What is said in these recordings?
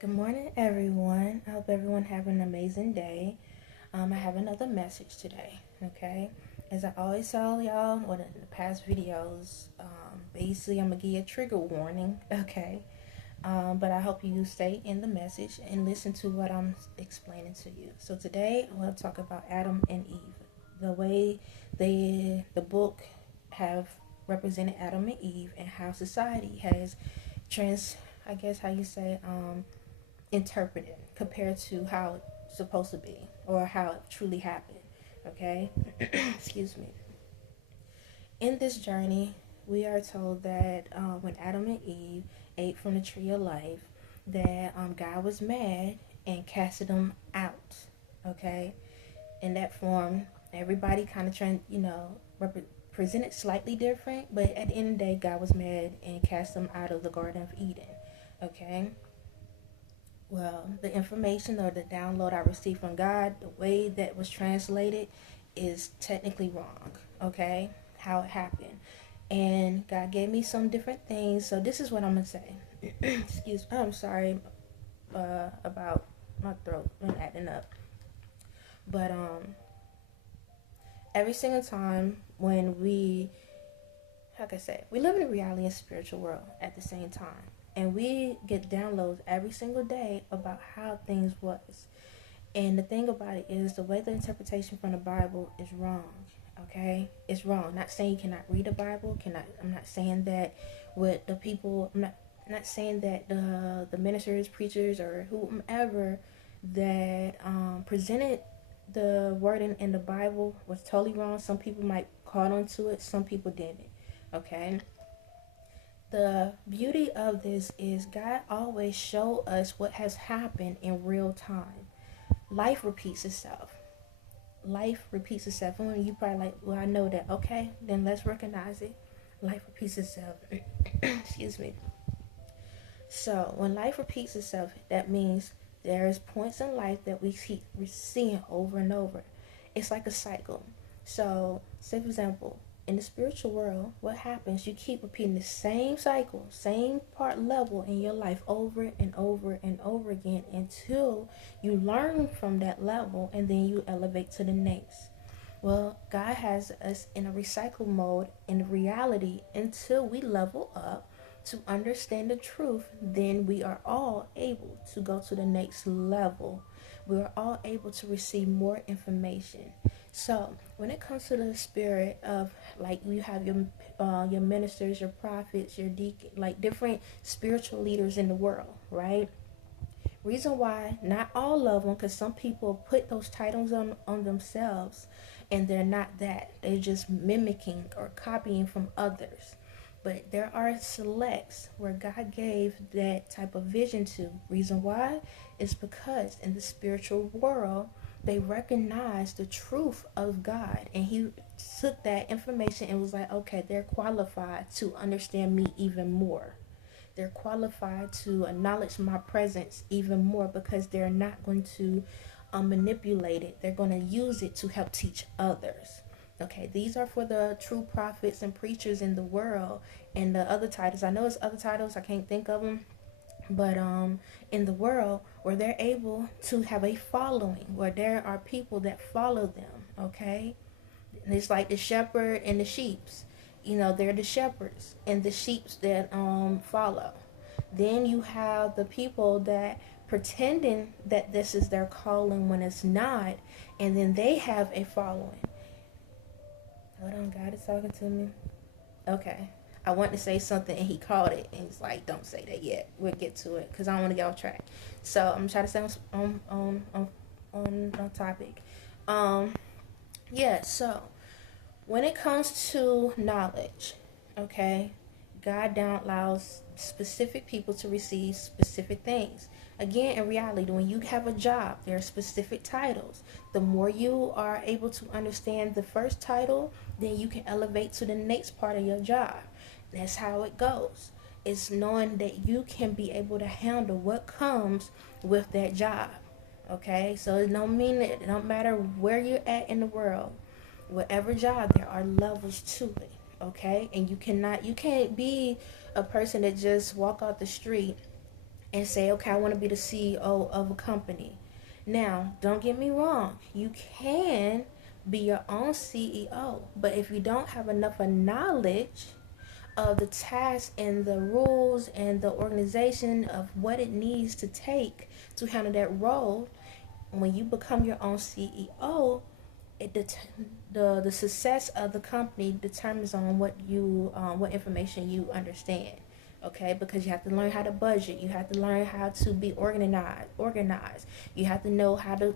Good morning, everyone. I hope everyone have an amazing day. I have another message today. Okay, as I always tell y'all, or in the past videos, basically I'm gonna give you a trigger warning. Okay, but I hope you stay in the message and listen to what I'm explaining to you. So today I want to talk about Adam and Eve, the way the book have represented Adam and Eve, and how society has trans. I guess how you say interpreted compared to how it's supposed to be or how it truly happened. Okay, excuse me. In this journey, we are told that when Adam and Eve ate from the tree of life, that God was mad and casted them out. Okay, in that form, everybody kind of presented slightly different, but at the end of the day, God was mad and cast them out of the Garden of Eden. Okay, well, the information or the download I received from God, the way that was translated is technically wrong, okay? How it happened. And God gave me some different things. So this is what I'm going to say. Excuse me. I'm sorry about my throat and acting up. But every single time when how can I say, we live in a reality and spiritual world at the same time. And we get downloads every single day about how things was. And the thing about it is the way the interpretation from the Bible is wrong. Okay? It's wrong. Not saying you cannot read the Bible. I'm not saying that with the people, I'm not saying that the ministers, preachers, or whomever that presented the word in the Bible was totally wrong. Some people might caught on to it, some people didn't. Okay? The beauty of this is God always show us what has happened in real time. Life repeats itself. Life repeats itself. And you probably like, well, I know that. Okay, then let's recognize it. Life repeats itself. Excuse me. So when life repeats itself, that means there's points in life that we keep seeing over and over. It's like a cycle. So, say for example, in the spiritual world, what happens? You keep repeating the same cycle, same part level in your life over and over and over again until you learn from that level and then you elevate to the next. Well, God has us in a recycle mode in reality until we level up to understand the truth. Then we are all able to go to the next level. We are all able to receive more information. So when it comes to the spirit of, like, you have your ministers, your prophets, your deacon, like different spiritual leaders in the world, right? Reason why not all of them, because some people put those titles on themselves and they're not that. They're just mimicking or copying from others. But there are selects where God gave that type of vision to. Reason why is because in the spiritual world, they recognize the truth of God. And he took that information and was like, okay, they're qualified to understand me even more. They're qualified to acknowledge my presence even more because they're not going to manipulate it. They're going to use it to help teach others. Okay, these are for the true prophets and preachers in the world. And the other titles, I know it's other titles, I can't think of them, but in the world where they're able to have a following, where there are people that follow them. Okay, and it's like the shepherd and the sheeps. They're the shepherds and the sheeps that follow. Then you have the people that pretending that this is their calling when it's not, and then they have a following. Hold on, God is talking to me. Okay. I want to say something and he called it and he's like, don't say that yet. We'll get to it because I don't want to get off track. So I'm trying to stay on topic. Yeah, so when it comes to knowledge, okay, God down allows specific people to receive specific things. Again, in reality, when you have a job, there are specific titles. The more you are able to understand the first title, then you can elevate to the next part of your job. That's how it goes. It's knowing that you can be able to handle what comes with that job. Okay, so it don't mean that it don't matter where you're at in the world. Whatever job, there are levels to it. Okay, and you can't be a person that just walk out the street and say, okay, I want to be the CEO of a company. Now, don't get me wrong, you can be your own CEO, but if you don't have enough of knowledge of the tasks and the rules and the organization of what it needs to take to handle that role, when you become your own CEO, the success of the company determines on what information you understand. Okay, because you have to learn how to budget, you have to learn how to be organized, you have to know how to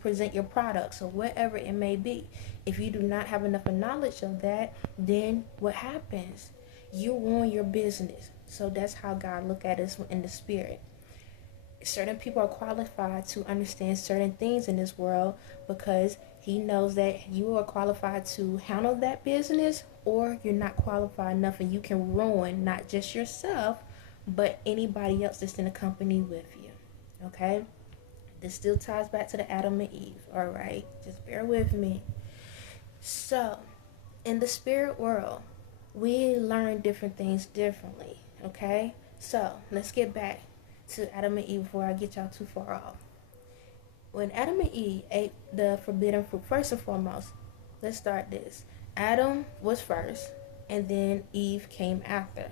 present your products or whatever it may be. If you do not have enough knowledge of that, then what happens? You ruin your business. So that's how God look at us in the spirit. Certain people are qualified to understand certain things in this world because he knows that you are qualified to handle that business, or you're not qualified enough and you can ruin not just yourself but anybody else that's in the company with you. Okay, this still ties back to the Adam and Eve. All right, just bear with me. So in the spirit world, we learn different things differently. Okay, so let's get back to Adam and Eve before I get y'all too far off. When Adam and Eve ate the forbidden fruit, first and foremost, let's start this. Adam was first, and then Eve came after.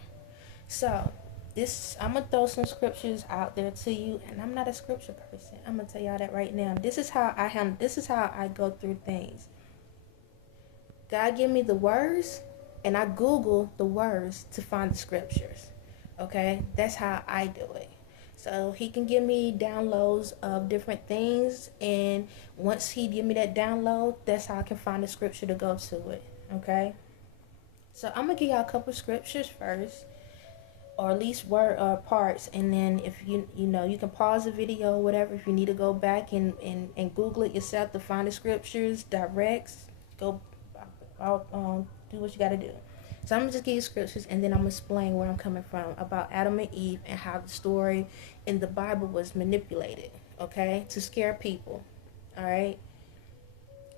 So this, I'm gonna throw some scriptures out there to you, and I'm not a scripture person. I'm gonna tell y'all that right now. This is how I go through things. God give me the words, and I Google the words to find the scriptures. Okay, that's how I do it. So he can give me downloads of different things, and once he give me that download, that's how I can find the scripture to go to it. Okay, so I'm gonna give y'all a couple of scriptures first, or at least word parts, and then if you can pause the video or whatever if you need to go back and Google it yourself to find the scriptures directs. Go do what you got to do. So I'm going to just give you scriptures, and then I'm going to explain where I'm coming from about Adam and Eve and how the story in the Bible was manipulated, okay, to scare people. All right.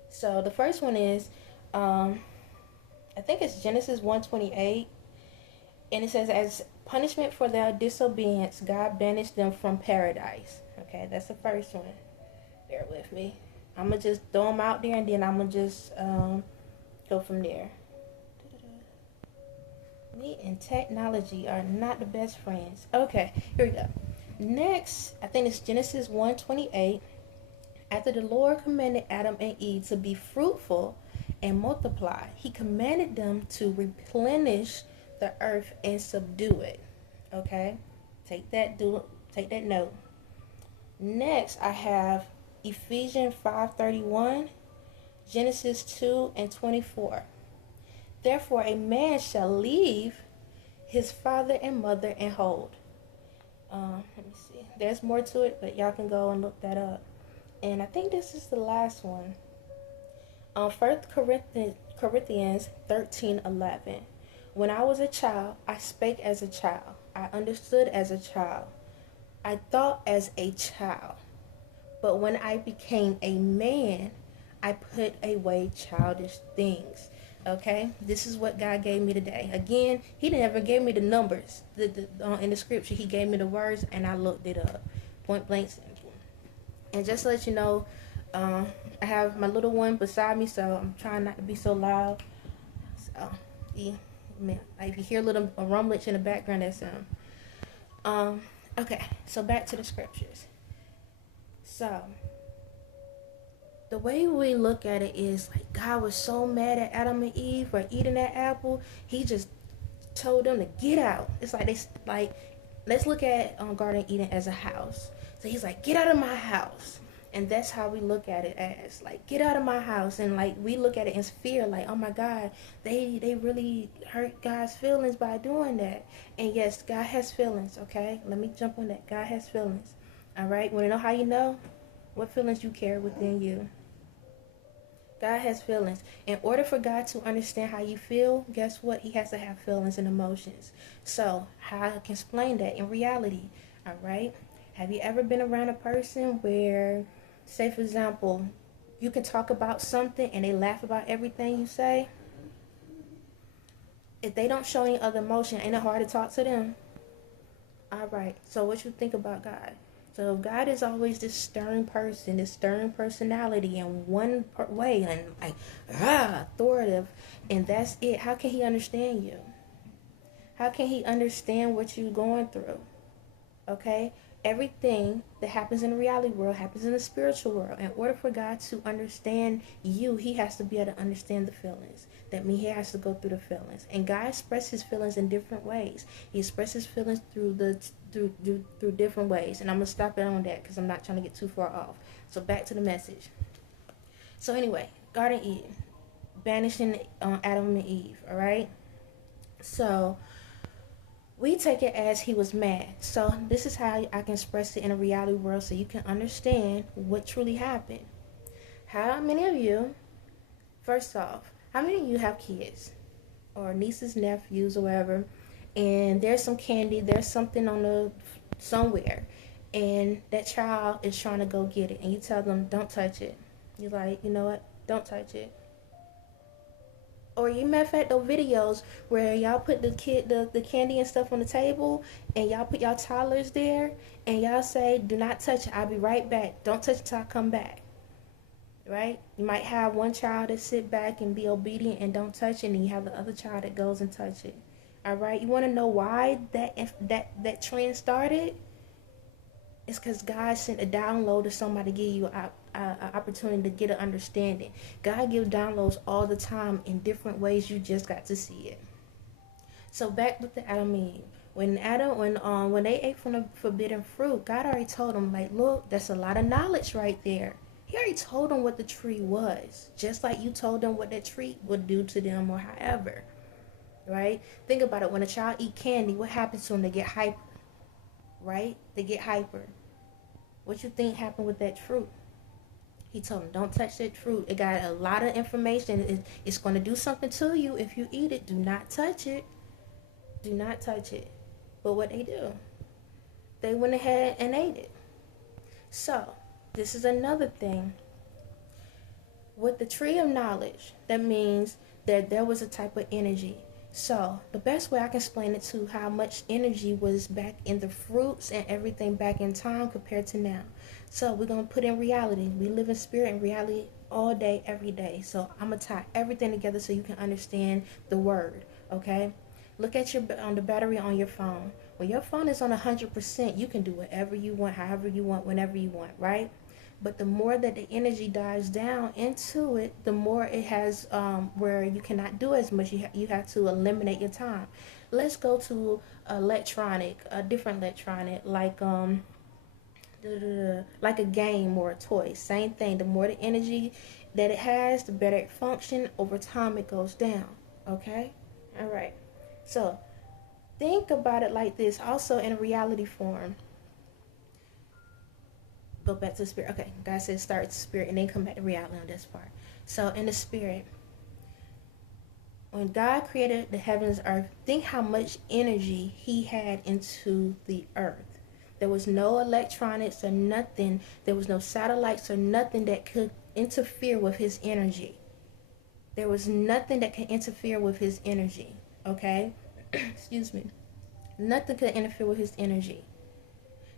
So the first one is, I think it's Genesis 1:28, and it says, as punishment for their disobedience, God banished them from paradise. Okay, that's the first one. Bear with me. I'm going to just throw them out there, and then I'm going to just go from there. Me and technology are not the best friends. Okay, here we go. Next, I think it's Genesis 1:28. After the Lord commanded Adam and Eve to be fruitful and multiply, he commanded them to replenish the earth and subdue it. Okay, take that note. Next, I have Ephesians 5:31, Genesis 2:24. Therefore, a man shall leave his father and mother and hold. Let me see. There's more to it, but y'all can go and look that up. And I think this is the last one. 1 Corinthians 13:11. When I was a child, I spake as a child. I understood as a child. I thought as a child. But when I became a man, I put away childish things. Okay, this is what God gave me today. Again, he never gave me the numbers in the scripture. He gave me the words, and I looked it up. Point blank simple. And just to let you know, I have my little one beside me, so I'm trying not to be so loud. So, yeah, if you hear a rumbling in the background, that's him. Okay, so back to the scriptures. So, the way we look at it is like God was so mad at Adam and Eve for eating that apple. He just told them to get out. It's like let's look at Garden of Eden as a house. So he's like, get out of my house. And that's how we look at it as, like, get out of my house. And like we look at it as fear, like, oh my God, they really hurt God's feelings by doing that. And yes, God has feelings, okay? Let me jump on that. God has feelings. All right? Want to know how you know? What feelings you carry within you. God has feelings. In order for God to understand how you feel, guess what? He has to have feelings and emotions. So, how I can explain that in reality? All right? Have you ever been around a person where, say for example, you can talk about something and they laugh about everything you say? If they don't show any other emotion, ain't it hard to talk to them? All right. So what you think about God? So if God is always this stern person, this stern personality in one way, and like authoritative, and that's it. How can He understand you? How can He understand what you're going through? Okay? Everything that happens in the reality world happens in the spiritual world. In order for God to understand you, He has to be able to understand the feelings. That means He has to go through the feelings. And God expresses His feelings in different ways. He expresses feelings through different ways. And I'm gonna stop it on that because I'm not trying to get too far off. So back to the message. So anyway, Garden Eden, banishing Adam and Eve. All right. So we take it as he was mad. So this is how I can express it in a reality world so you can understand what truly happened. How many of you, first off, how many of you have kids or nieces, nephews, or whatever, and there's some candy, there's something on the somewhere, and that child is trying to go get it, and you tell them, don't touch it. You're like, you know what? Don't touch it. Or you matter of fact, those videos where y'all put the candy and stuff on the table, and y'all put y'all toddlers there, and y'all say, do not touch it, I'll be right back. Don't touch it till I come back. Right? You might have one child that sit back and be obedient and don't touch it, and you have the other child that goes and touch it. All right? You want to know why that trend started? It's because God sent a download to somebody to give you an opportunity to get an understanding. God gives downloads all the time in different ways. You just got to see it. So back with the Adam and Eve. When they ate from the forbidden fruit, God already told them, like, look, that's a lot of knowledge right there. He already told them what the tree was, just like you told them what that tree would do to them or however. Right? Think about it. When a child eat candy, what happens to them? They get hyper. Right? They get hyper. What you think happened with that fruit? He told them, don't touch that fruit. It got a lot of information. It's going to do something to you if you eat it. Do not touch it. Do not touch it. But what they do? They went ahead and ate it. So, this is another thing. With the tree of knowledge, that means that there was a type of energy. So, the best way I can explain it to how much energy was back in the fruits and everything back in time compared to now. So, we're going to put in reality. We live in spirit and reality all day, every day. So, I'm going to tie everything together so you can understand the word, okay? Look at the battery on your phone. When your phone is on 100%, you can do whatever you want, however you want, whenever you want, right? But the more that the energy dives down into it, the more it has where you cannot do as much. You have to eliminate your time. Let's go to a different electronic, like a game or a toy. Same thing. The more the energy that it has, the better it functions. Over time, it goes down. Okay? All right. So, think about it like this. Also in a reality form. Go back to the spirit. Okay, God says start with the spirit and then come back to reality on this part. So in the spirit, when God created the heavens and earth, think how much energy he had into the earth. There was no electronics or nothing. There was no satellites or nothing that could interfere with his energy. There was nothing that could interfere with his energy. Okay? Excuse me. Nothing could interfere with his energy.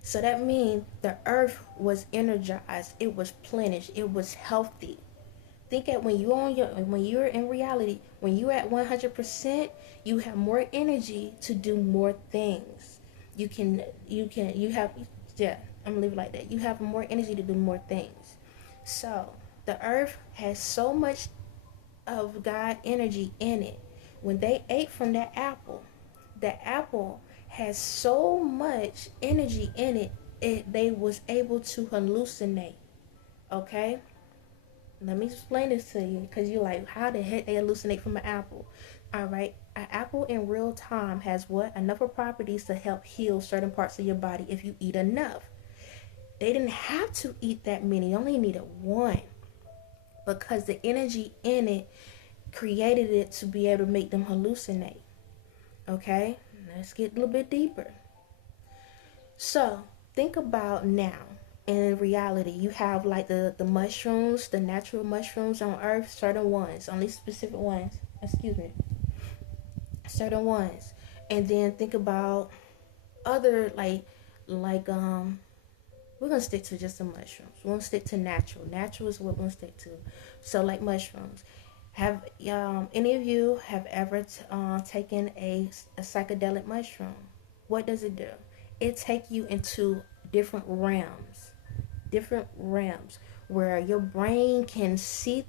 So that means the earth was energized. It was plenished. It was healthy. Think at when you're in reality, when you're at 100%, you have more energy to do more things. I'm gonna leave it like that. You have more energy to do more things. So the earth has so much of God energy in it. When they ate from that apple has so much energy in it, they was able to hallucinate. Okay? Let me explain this to you, because you're like, how the heck they hallucinate from an apple? Alright, an apple in real time has what? Enough of properties to help heal certain parts of your body if you eat enough. They didn't have to eat that many, they only needed one. Because the energy in it created it to be able to make them hallucinate. Okay? Let's get a little bit deeper. So, think about now. In reality, you have like the mushrooms, the natural mushrooms on earth, certain ones, only specific ones, certain ones. And then think about other we're gonna stick to just the mushrooms. We're gonna stick to natural. Natural is what we're gonna stick to. So like mushrooms. Have any of you have ever taken a psychedelic mushroom? What does it do? It take you into different realms, where your brain can see